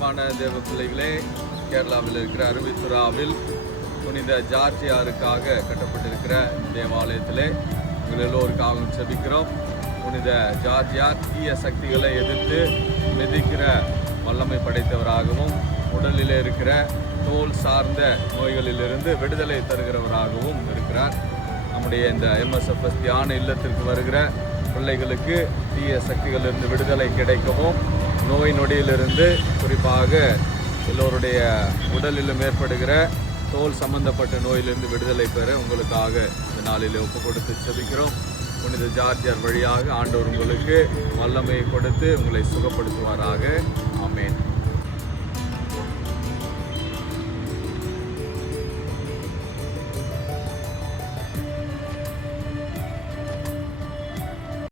பிரியமான தேவ பிள்ளைகளே, கேரளாவில் இருக்கிற அருவித்துறாவில் புனித ஜார்ஜியாருக்காக கட்டப்பட்டிருக்கிற தேவாலயத்திலே உங்கள் எல்லோருக்காகவும் செபிக்கிறோம். புனித ஜார்ஜியார் தீய சக்திகளை எதிர்த்து மிதிக்கிற வல்லமை படைத்தவராகவும் உடலில் இருக்கிற தோல் சார்ந்த நோய்களிலிருந்து விடுதலை தருகிறவராகவும் இருக்கிறார். நம்முடைய இந்த MSFS தியான இல்லத்திற்கு வருகிற பிள்ளைகளுக்கு தீய சக்திகளிலிருந்து விடுதலை கிடைக்கவும், நோய் நொடியிலிருந்து குறிப்பாக எல்லோருடைய உடலிலும் ஏற்படுகிற தோல் சம்பந்தப்பட்ட நோயிலிருந்து விடுதலை பெற உங்களுக்காக இந்த நாளில் ஒப்பு கொடுத்து செபிக்கிறோம். புனித ஜார்ஜியார் வழியாக ஆண்டவர் உங்களுக்கு வல்லமையை கொடுத்து உங்களை சுகப்படுத்துவாராக. ஆமென்.